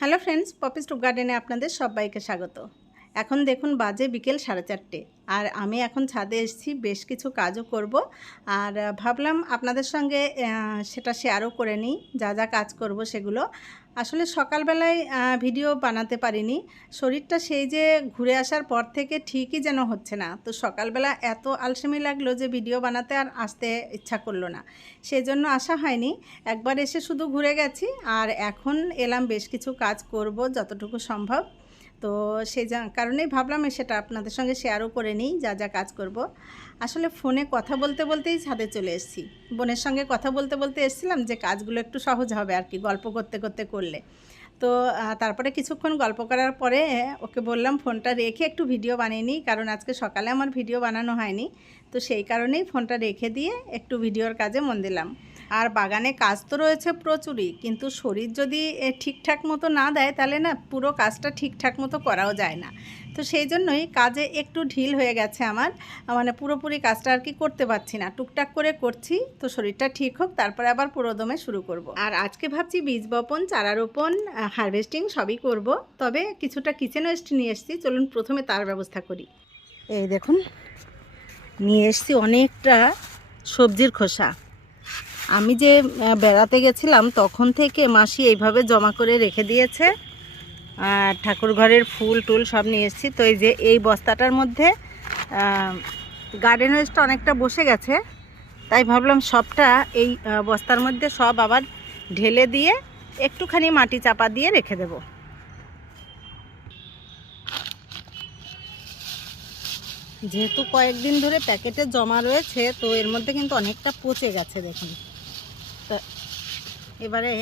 Hello friends, poppy stoop গার্ডেনে আপনাদের সবাইকে স্বাগত। এখন দেখুন বাজে বিকেল সাড়ে চারটে আর আমি এখন ছাদে এসেছি, বেশ কিছু কাজও করব। আর ভাবলাম আপনাদের সঙ্গে সেটা শেয়ারও করে নিই, যা যা কাজ করব সেগুলো। আসলে সকালবেলায় ভিডিও বানাতে পারিনি। শরীরটা সেই যে ঘুরে আসার পর থেকে ঠিকই যেন হচ্ছে না। তো সকালবেলা এত আলসেমি লাগল যে ভিডিও বানাতে আর আসতে ইচ্ছা করল না। সেই জন্য আসা হয়নি। একবার এসে শুধু ঘুরে গেছি। আর এখন এলাম বেশ কিছু কাজ করব যতটুকু সম্ভব। তো সেই কারণেই ভাবলাম সেটা আপনাদের সঙ্গে শেয়ারও করে নিই, যা যা কাজ করব। আসলে ফোনে কথা বলতে বলতেই ছাদে চলে এসেছি। বোনের সঙ্গে কথা বলতে বলতে এসেছিলাম যে কাজগুলো একটু সহজ হবে আর কি, গল্প করতে করতে করলে। তো তারপরে কিছুক্ষণ গল্প করার পরে ওকে বললাম ফোনটা রেখে একটু ভিডিও বানিয়ে নিই, কারণ আজকে সকালে আমার ভিডিও বানানো হয়নি। তো সেই কারণেই ফোনটা রেখে দিয়ে একটু ভিডিওর কাজে মন দিলাম। আর বাগানে কাজ তো রয়েছে প্রচুরই, কিন্তু শরীর যদি ঠিকঠাক মতো না দেয়, তাহলে না পুরো কাজটা ঠিকঠাক মতো করাও যায় না। তো সেই জন্যই কাজে একটু ঢিল হয়ে গেছে আমার মানে পুরোপুরি কাজটা আর কি করতে পারছি না। টুকটাক করে করছি, তো শরীরটা ঠিক হোক, তারপরে আবার পুরোদমে শুরু করব। আর আজকে ভাবছি বীজ বপন, চারা রোপণ হারভেস্টিং সবই করব, তবে কিছুটা কিচেন ওয়েস্ট নিয়ে এসেছি, চলুন প্রথমে তার ব্যবস্থা করি। এই দেখুন নিয়ে এসেছি অনেকটা সবজির খোসা। আমি যে বেড়াতে গেছিলাম তখন থেকে মাসি এইভাবে জমা করে রেখে দিয়েছে। আর ঠাকুর ঘরের ফুল টুল সব নিয়ে এসেছি। তো এই যে, এই বস্তাটার মধ্যে গার্ডেন ওয়েস্টটা অনেকটা বসে গেছে। তাই ভাবলাম সবটা এই বস্তার মধ্যে সব আবার ঢেলে দিয়ে একটুখানি মাটি চাপা দিয়ে রেখে দেব। যেহেতু কয়েকদিন ধরে প্যাকেটে জমা রয়েছে, তো এর মধ্যে কিন্তু অনেকটা পচে গেছে দেখুন। তা এবারে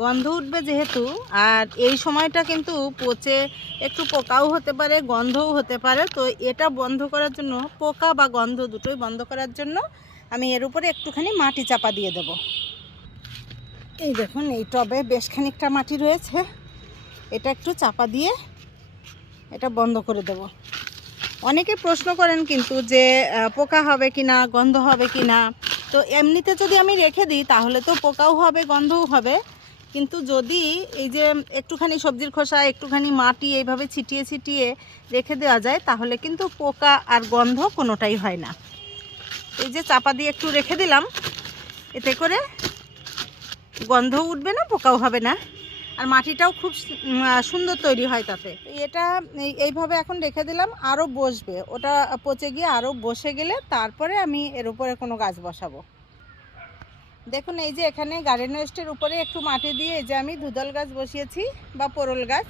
গন্ধ উঠবে যেহেতু, আর এই সময়টা কিন্তু পচে একটু পোকাও হতে পারে, গন্ধও হতে পারে। তো এটা বন্ধ করার জন্য, পোকা বা গন্ধ দুটোই বন্ধ করার জন্য আমি এর উপরে একটুখানি মাটি চাপা দিয়ে দেব। এই দেখুন, এই টবে বেশ খানিকটা মাটি রয়েছে। এটা একটু চাপা দিয়ে এটা বন্ধ করে দেব। অনেকে প্রশ্ন করেন কিন্তু যে পোকা হবে কি না গন্ধ হবে কি না তো এমনিতে যদি আমি রেখে দিই, তাহলে তো পোকাও হবে, গন্ধও হবে। কিন্তু যদি এই যে একটুখানি সবজির খোসা, একটুখানি মাটি এইভাবে ছিটিয়ে ছিটিয়ে রেখে দেওয়া যায়, তাহলে কিন্তু পোকা আর গন্ধ কোনোটাই হয় না। এই যে চাপা দিয়ে একটু রেখে দিলাম, এতে করে গন্ধও উঠবে না, পোকাও হবে না। আর মাটিটাও খুব সুন্দর তৈরি হয় তাতে। এটা এই- এইভাবে এখন রেখে দিলাম আরও বসবে। ওটা পচে গিয়ে আরও বসে গেলে তারপরে আমি এর উপরে কোনো গাছ বসাবো। দেখুন, এই যে এখানে গার্ডেন ওয়েস্টের উপরে একটু মাটি দিয়ে যে আমি দুদল গাছ বসিয়েছি বা পোরল গাছ,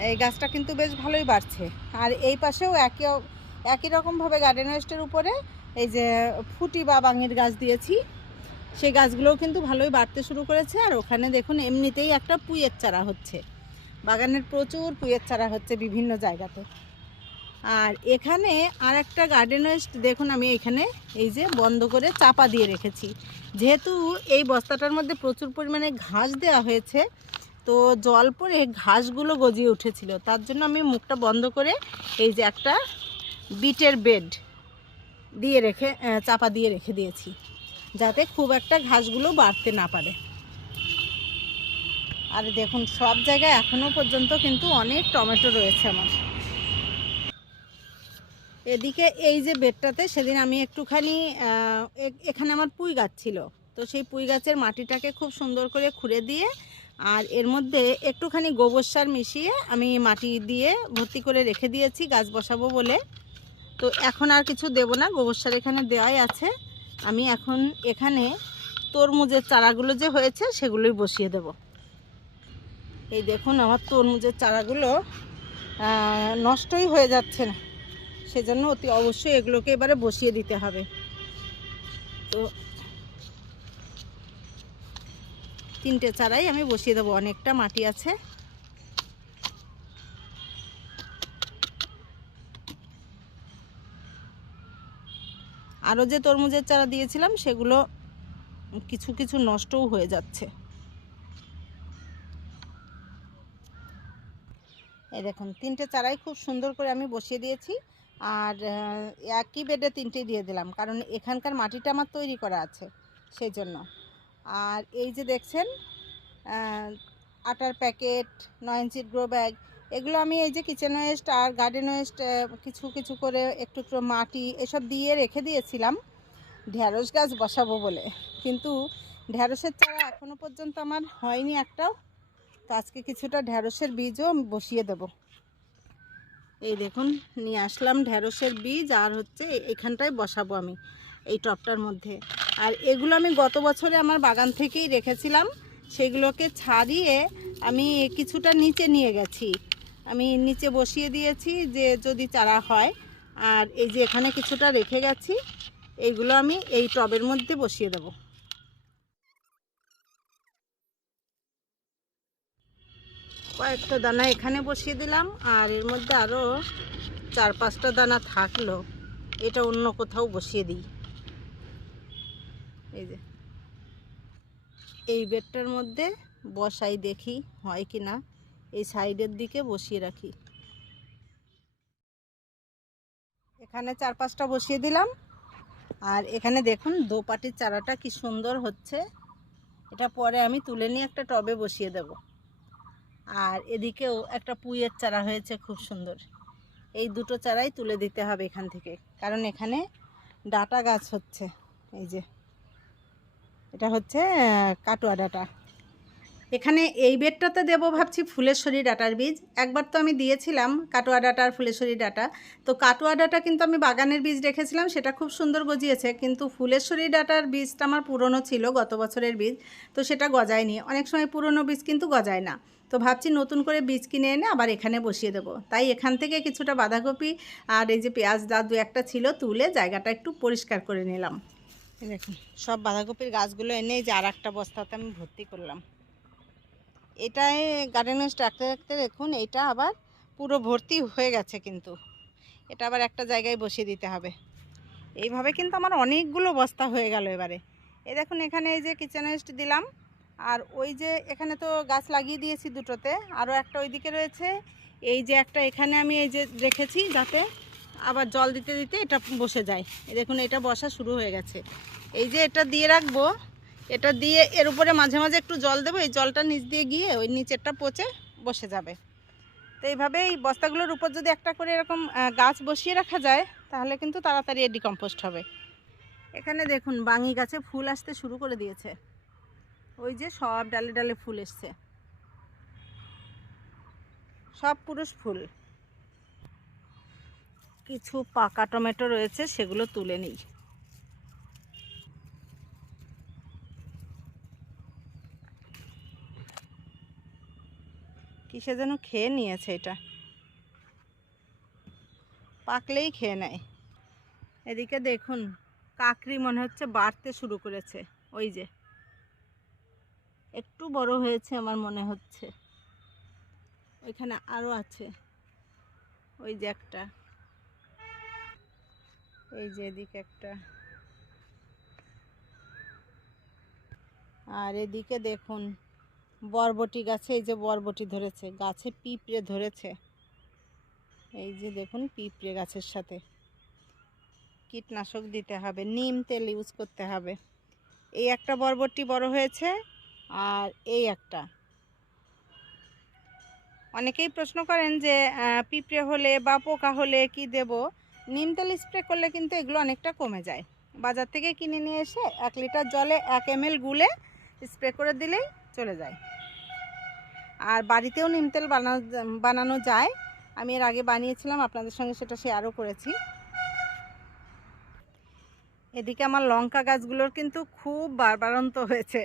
এই গাছটা কিন্তু বেশ ভালোই বাড়ছে। আর এই পাশেও একই একই রকমভাবে গার্ডেন ওয়েস্টের উপরে এই যে ফুটি বা বাঙির গাছ দিয়েছি। সেই গাছগুলোও কিন্তু ভালোই বাড়তে শুরু করেছে। আর ওখানে দেখুন, এমনিতেই একটা পুঁয়ের চারা হচ্ছে। বাগানের প্রচুর পুঁয়ের চারা হচ্ছে বিভিন্ন জায়গাতে। আর এখানে আর একটা গার্ডেন ওয়েস্ট দেখুন আমি এখানে এই যে বন্ধ করে চাপা দিয়ে রেখেছি। যেহেতু এই বস্তাটার মধ্যে প্রচুর পরিমাণে ঘাস দেওয়া হয়েছে, তো জল পড়ে ঘাসগুলো গজিয়ে উঠেছিল। তার জন্য আমি মুখটা বন্ধ করে এই যে একটা বিটের বেড দিয়ে রেখে চাপা দিয়ে রেখে দিয়েছি। যাতে খুব একটা ঘাসগুলো বাড়তে না পারে। আর দেখুন, সব জায়গায় এখনও পর্যন্ত কিন্তু অনেক টমেটো রয়েছে আমার। এদিকে এই যে বেডটাতে, সেদিন আমি একটুখানি এখানে আমার পুঁই গাছ ছিল। তো সেই পুঁই গাছের মাটিটাকে খুব সুন্দর করে খুঁড়ে দিয়ে, আর এর মধ্যে একটুখানি গোবর সার মিশিয়ে আমি মাটি দিয়ে ভর্তি করে রেখে দিয়েছি, গাছ বসাবো বলে। তো এখন আর কিছু দেব না, গোবর সার এখানে দেওয়াই আছে। আমি এখন এখানে তরমুজের চারাগুলো যে হয়েছে সেগুলোই বসিয়ে দেব। এই দেখুন আমার তরমুজের চারাগুলো নষ্টই হয়ে যাচ্ছে না। সেজন্য অতি অবশ্যই এগুলোকে এবারে বসিয়ে দিতে হবে। তো তিনটে চারাই আমি বসিয়ে দেবো। অনেকটা মাটি আছে। আরও যে তরমুজের চারা দিয়েছিলাম, সেগুলো কিছু কিছু নষ্টও হয়ে যাচ্ছে। এই দেখুন, তিনটে চারাই খুব সুন্দর করে আমি বসিয়ে দিয়েছি। আর একই বেডে তিনটে দিয়ে দিলাম, কারণ এখানকার মাটিটা আমার তৈরি করা আছে সেই জন্য আর এই যে দেখছেন আটার প্যাকেট নয় ইঞ্চির গ্রো ব্যাগ এগুলো আমি এই যে কিচেন ওয়েস্ট আর গার্ডেন ওয়েস্ট কিছু কিছু করে একটু একটু মাটি এসব দিয়ে রেখে দিয়েছিলাম। ঢ্যাঁড়স গাছ বসাবো বলে। কিন্তু ঢ্যাঁড়সের চারা এখনও পর্যন্ত আমার হয়নি একটাও। তো আজকে কিছুটা ঢ্যাঁড়সের বীজও বসিয়ে দেব। এই দেখুন, নিয়ে আসলাম ঢ্যাঁড়সের বীজ আর হচ্ছে এখানটায় বসাবো আমি, এই টবটার মধ্যে। আর এগুলো আমি গত বছরে আমার বাগান থেকেই রেখেছিলাম। সেগুলোকে ছাড়িয়ে আমি কিছুটা নিচে নিয়ে গেছি। আমি নিচে বসিয়ে দিয়েছি যে যদি চারা হয়। আর এই যে এখানে কিছুটা রেখে গেছি, এইগুলো আমি এই টবের মধ্যে বসিয়ে দেব। কয়েকটা দানা এখানে বসিয়ে দিলাম, আর এর মধ্যে আরও চার পাঁচটা দানা থাকল। এটা অন্য কোথাও বসিয়ে দিই। এই যে। এই বেডটার মধ্যে বসাই দেখি হয় কি না এই সাইডের দিকে বসিয়ে রাখি। এখানে চার পাঁচটা বসিয়ে দিলাম। আর এখানে দেখুন, দোপাটির চারাটা কি সুন্দর হচ্ছে। এটা পরে আমি তুলে নিয়ে একটা টবে বসিয়ে দেব। আর এদিকেও একটা পুইয়ের চারা হয়েছে খুব সুন্দর। এই দুটো চারাই তুলে দিতে হবে এখান থেকে। কারণ এখানে ডাটা গাছ হচ্ছে। এই যে, এটা হচ্ছে কাটুয়া ডাটা। এখানে এই বেডটাতে দেবো ভাবছি ফুলেশ্বরী ডাটার বীজ। একবার তো আমি দিয়েছিলাম কাটোয়া ডাটা আর ফুলেশ্বরী ডাটা। তো কাটোয়া ডাটা কিন্তু আমি বাগানের বীজ রেখেছিলাম, সেটা খুব সুন্দর গজিয়েছে। কিন্তু ফুলেশ্বরী ডাটার বীজটা আমার পুরনো ছিল, গত বছরের বীজ, তো সেটা গজায়নি। অনেক সময় পুরনো বীজ কিন্তু গজায় না। তো ভাবছি নতুন করে বীজ কিনে এনে আবার এখানে বসিয়ে দেবো। তাই এখান থেকে কিছুটা বাঁধাকপি আর এই যে পেঁয়াজ দা দু একটা ছিল তুলে জায়গাটা একটু পরিষ্কার করে নিলাম। দেখুন, সব বাঁধাকপির গাছগুলো এনে যে আর একটা বস্তাতে আমি ভর্তি করলাম। এটায় গার্ডেন রাখতে রাখতে দেখুন, এটা আবার পুরো ভর্তি হয়ে গেছে কিন্তু। এটা আবার একটা জায়গায় বসিয়ে দিতে হবে। এইভাবে কিন্তু আমার অনেকগুলো বস্তা হয়ে গেল এবারে। এই দেখুন, এখানে এই যে কিচেন ওয়েস্ট দিলাম, আর ওই যে এখানে তো গাছ লাগিয়ে দিয়েছি দুটোতে, আরও একটা ওইদিকে রয়েছে। এই যে একটা এখানে আমি এই যে রেখেছি যাতে আবার জল দিতে দিতে এটা বসে যায়। এই দেখুন, এটা বসা শুরু হয়ে গেছে। এই যে এটা দিয়ে রাখব এটা দিয়ে এর উপরে মাঝে মাঝে একটু জল দেবো, এই জলটা নিচ দিয়ে গিয়ে ওই নিচেরটা পচে বসে যাবে। তো এইভাবে এই বস্তাগুলোর উপর যদি একটা করে এরকম গাছ বসিয়ে রাখা যায়, তাহলে কিন্তু তাড়াতাড়ি ডিকম্পোস্ট হবে। এখানে দেখুন, বাঙি গাছে ফুল আসতে শুরু করে দিয়েছে। ওই যে সব ডালে ডালে ফুল এসছে। সব পুরুষ ফুল। কিছু পাকা টমেটো রয়েছে, সেগুলো তুলে নিই। কিসে যেন খেয়ে নিয়েছে এটা। পাকলেই খেয়ে নেয়। এদিকে দেখুন, কাকড়ি মনে হচ্ছে বাড়তে শুরু করেছে। ওই যে। একটু বড় হয়েছে আমার মনে হচ্ছে। ওইখানে আরও আছে। ওই যে একটা। এই যে এদিকে একটা। আর এদিকে দেখুন বরবটি গাছে, এই যে বরবটি ধরেছে, গাছে পিঁপড়ে ধরেছে। এই যে দেখুন, পিঁপড়ে গাছের সাথে। কীটনাশক দিতে হবে, নিম তেল ইউজ করতে হবে। এই একটা বরবটি বড় হয়েছে, আর এই একটা। অনেকেই প্রশ্ন করেন যে পিঁপড়ে হলে বা পোকা হলে কি দেব? নিম তেল স্প্রে করলে কিন্তু এগুলো অনেকটা কমে যায়। বাজার থেকে কিনে নিয়ে এসে এক লিটার জলে এক এম গুলে স্প্রে করে দিলেই চলে যায়। আর বাড়িতেও নিম তেল বানানো বানানো যায়। আমি এর আগে বানিয়েছিলাম, আপনাদের সঙ্গে সেটা শেয়ারও করেছি। এদিকে আমার লঙ্কা গাছগুলোর কিন্তু খুব বাড়বাড়ন্ত হয়েছে।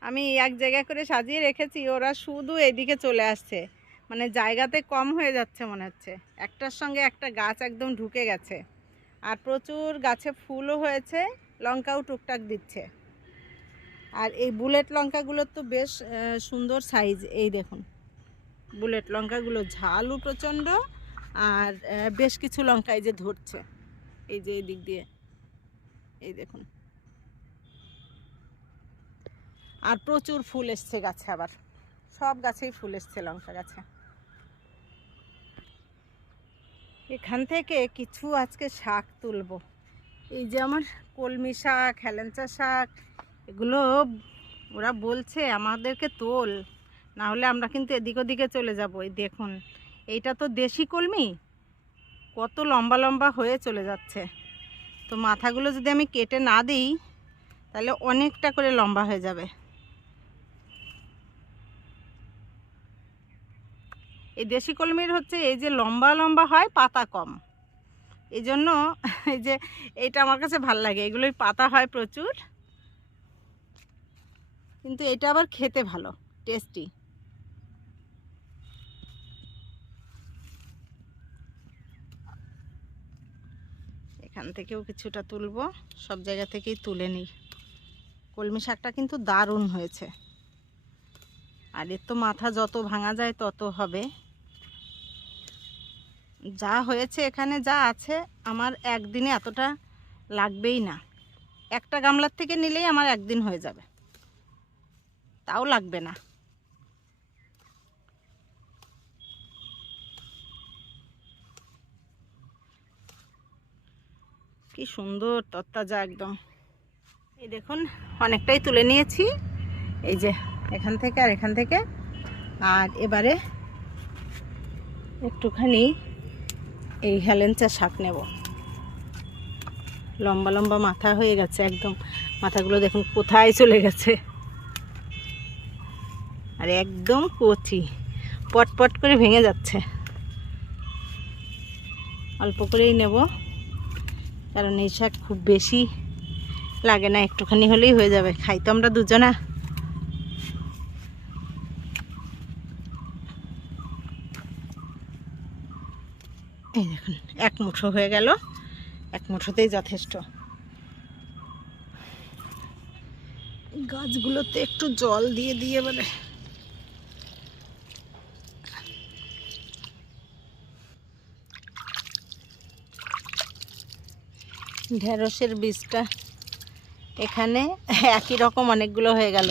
আমি এক জায়গায় করে সাজিয়ে রেখেছি, ওরা শুধু এদিকে চলে আসছে। মানে জায়গাতে কম হয়ে যাচ্ছে মনে হচ্ছে। একটার সঙ্গে একটা গাছ একদম ঢুকে গেছে। আর প্রচুর গাছে ফুলও হয়েছে, লঙ্কাও টুকটাক দিচ্ছে। আর এই বুলেট লঙ্কাগুলোর তো বেশ সুন্দর সাইজ এই দেখুন, বুলেট লঙ্কাগুলো ঝালও প্রচণ্ড, আর বেশ কিছু লঙ্কা এই যে ধরছে। এই যে এই দিক দিয়ে, এই দেখুন। আর প্রচুর ফুল এসছে গাছে আবার। সব গাছেই ফুল এসছে, লঙ্কা গাছে। এখান থেকে কিছু আজকে শাক তুলবো। এই যে আমার কলমি শাক, হেলেঞ্চা শাক এগুলো ওরা বলছে আমাদেরকে তোল, না হলে আমরা কিন্তু এদিক ওদিকে চলে যাব। এই দেখুন, এইটা তো দেশি কলমি, কত লম্বা লম্বা হয়ে চলে যাচ্ছে। তো মাথাগুলো যদি আমি কেটে না দিই, তাহলে অনেকটা করে লম্বা হয়ে যাবে। এই দেশি কলমির হচ্ছে এই যে লম্বা লম্বা হয়, পাতা কম। এই জন্য এই যে, এইটা আমার কাছে ভালো লাগে। এগুলোর পাতা হয় প্রচুর। কিন্তু এটা আবার খেতে ভালো টেস্টি এখান থেকেও কিছুটা তুলবো, সব জায়গা থেকেই তুলে নিই। কলমি শাকটা কিন্তু দারুণ হয়েছে। আর এর তো মাথা যত ভাঙা যায় তত হবে। যা হয়েছে এখানে যা আছে, আমার একদিনে এতটা লাগবেই না। একটা গামলার থেকে নিলেই আমার একদিন হয়ে যাবে। তাও লাগবে না। কি সুন্দর তত্তাজা একদম। এই দেখুন, অনেকটাই তুলে নিয়েছি। এই যে এখান থেকে আর এখান থেকে। আর এবারে একটুখানি এই হেলেঞ্চা শাক নেব। লম্বা লম্বা মাথা হয়ে গেছে একদম। মাথাগুলো দেখুন কোথায় চলে গেছে। আর একদম কচি। পটপট করে ভেঙে যাচ্ছে। অল্প করেই নেব, কারণ এই শাক খুব বেশি লাগে না, একটুখানি হলেই হয়ে যাবে। খাই তো আমরা দুজনা। এই দেখুন, এক মুঠো হয়ে গেল। এক মুঠোতেই যথেষ্ট। গাছগুলোতে একটু জল দিয়ে দিয়ে বলে ঢেঁড়সের বীজটা এখানে একই রকম অনেকগুলো হয়ে গেল।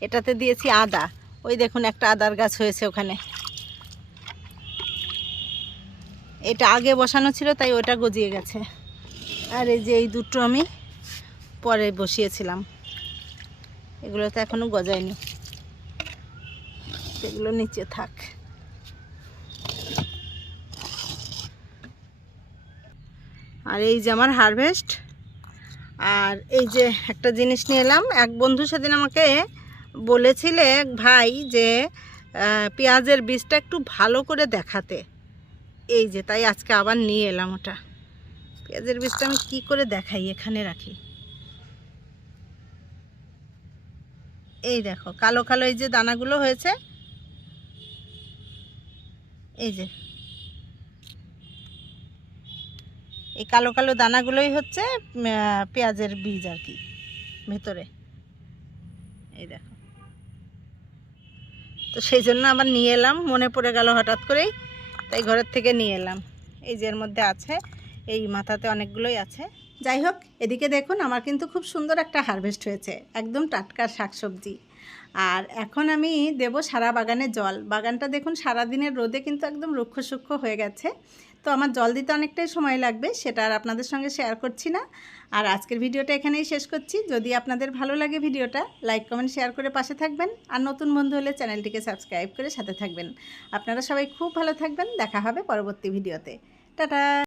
এটাতে দিয়েছি আদা। ওই দেখুন, একটা আদার গাছ হয়েছে ওখানে। এটা আগে বসানো ছিল, তাই ওটা গজিয়ে গেছে। আর এই যে এই দুটো আমি পরে বসিয়েছিলাম। এগুলো তো এখনও গজায়নি। সেগুলো নিচে থাক। আর এই যে আমার হারভেস্ট আর এই যে একটা জিনিস নিয়ে এলাম। এক বন্ধু সেদিন আমাকে বলেছিলে, ভাই, যে পেঁয়াজের বীজটা একটু ভালো করে দেখাতে। এই যে, তাই আজকে আবার নিয়ে এলাম ওটা। পেঁয়াজের বীজটা আমি কী করে দেখাই, এখানে রাখি? এই দেখো, কালো কালো এই যে দানাগুলো হয়েছে। এই যে এই কালো কালো দানাগুলোই হচ্ছে পেঁয়াজের বীজ আর কি, ভেতরে। এই দেখো। তো সেই জন্য আবার নিয়ে এলাম, মনে পড়ে গেল হঠাৎ করেই, তাই ঘরের থেকে নিয়ে এলাম। এই যে এর মধ্যে আছে, এই মাথাতে অনেকগুলোই আছে। যাই হোক, এদিকে দেখুন আমার কিন্তু খুব সুন্দর একটা হারভেস্ট হয়েছে, একদম টাটকা শাকসবজি। আর এখন আমি দেব সারা বাগানে জল। বাগানটা দেখুন সারা দিনের রোদে কিন্তু একদম রুক্ষ সূক্ষ্ম হয়ে গেছে। তো আমার জল দিতে অনেকটাই সময় লাগবে, সেটা আর আপনাদের সঙ্গে শেয়ার করছি না। আর আজকের ভিডিওটা এখানেই শেষ করছি। যদি আপনাদের ভালো লাগে ভিডিওটা লাইক কমেন্ট শেয়ার করে পাশে থাকবেন। আর নতুন বন্ধু হলে চ্যানেলটিকে সাবস্ক্রাইব করে সাথে থাকবেন। আপনারা সবাই খুব ভালো থাকবেন। দেখা হবে পরবর্তী ভিডিওতে। টাটা!